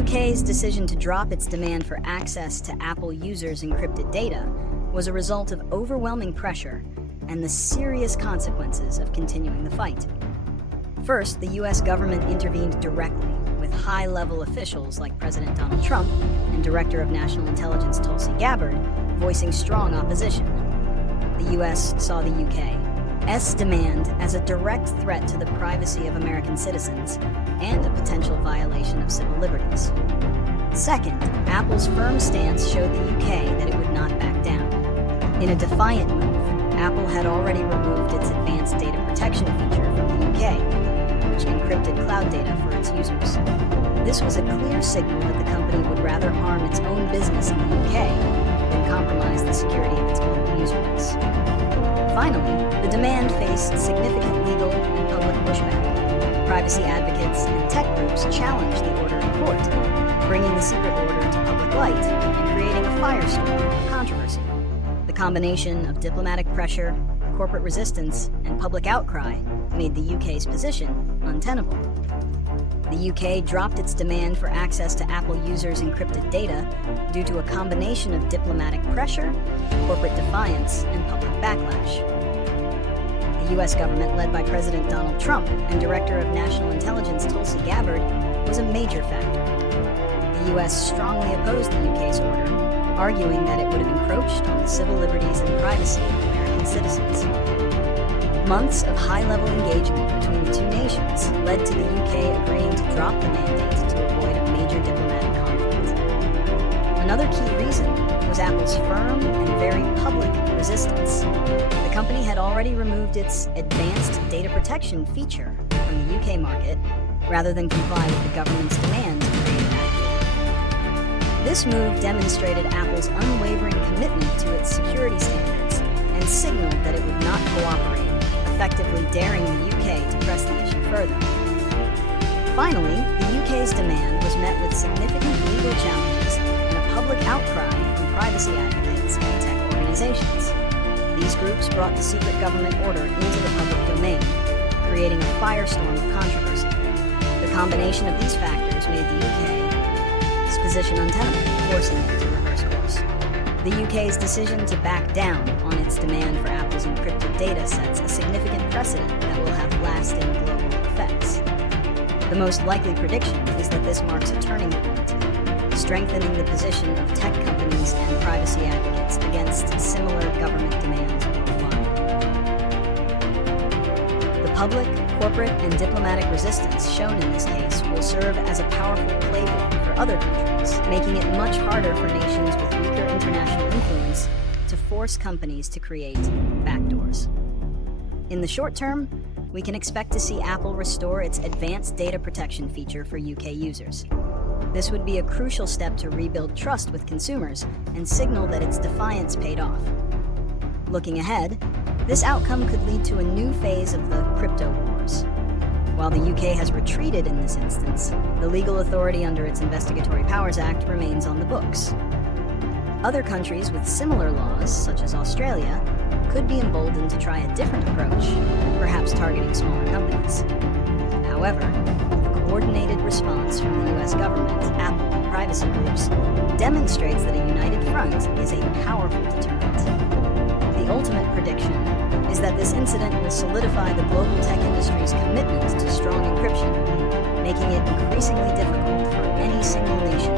UK's decision to drop its demand for access to Apple users' encrypted data was a result of overwhelming pressure and the serious consequences of continuing the fight. First, the US government intervened directly, with high-level officials like President Donald Trump and Director of National Intelligence Tulsi Gabbard voicing strong opposition. The US saw the UK's demand as a direct threat to the privacy of American citizens and a potential violation of civil liberties. Second, Apple's firm stance showed the UK that it would not back down. In a defiant move, Apple had already removed its advanced data protection feature from the UK, which encrypted cloud data for its users. This was a clear signal that the company would rather harm its own business in the UK than compromise the security of its global user base. Finally, the demand faced significant legal and public pushback. Privacy advocates and tech groups challenged the order in court, bringing the secret order to public light and creating a firestorm of controversy. The combination of diplomatic pressure, corporate resistance, and public outcry made the UK's position untenable. The UK dropped its demand for access to Apple users' encrypted data due to a combination of diplomatic pressure, corporate defiance, and public backlash. The US government, led by President Donald Trump and Director of National Intelligence Tulsi Gabbard, was a major factor. The US strongly opposed the UK's order, arguing that it would have encroached on the civil liberties and privacy of American citizens. Months of high-level engagement between the two nations led to the UK agreeing to drop the mandate to avoid a major diplomatic conflict. Another key reason was Apple's firm and very public resistance. The company had already removed its advanced data protection feature from the UK market rather than comply with the government's demand to create that. This move demonstrated Apple's unwavering commitment to its security standards and signaled that it would not cooperate, effectively daring the UK to press the issue further. Finally, the UK's demand was met with significant legal challenges and a public outcry from privacy advocates and tech organizations. These groups brought the secret government order into the public domain, creating a firestorm of controversy. The combination of these factors made the UK's position untenable, forcing it to reverse course. The UK's decision to back down on its demand for Apple's encrypted data sets a significant precedent that will have lasting global effects. The most likely prediction is that this marks a turning point, strengthening the position of tech companies and privacy advocates against similar government demands worldwide. The public, corporate, and diplomatic resistance shown in this case will serve as a powerful playbook for other countries, making it much harder for nations with weaker international influence to force companies to create backdoors. In the short term, we can expect to see Apple restore its advanced data protection feature for UK users. This would be a crucial step to rebuild trust with consumers and signal that its defiance paid off. Looking ahead, this outcome could lead to a new phase of the crypto wars. While the UK has retreated in this instance, the legal authority under its Investigatory Powers Act remains on the books. Other countries with similar laws, such as Australia, could be emboldened to try a different approach, perhaps targeting smaller companies. However, the coordinated response from the US government, Apple, and privacy groups demonstrates that a united front is a powerful deterrent. The ultimate prediction is that this incident will solidify the global tech industry's commitment to strong encryption, making it increasingly difficult for any single nation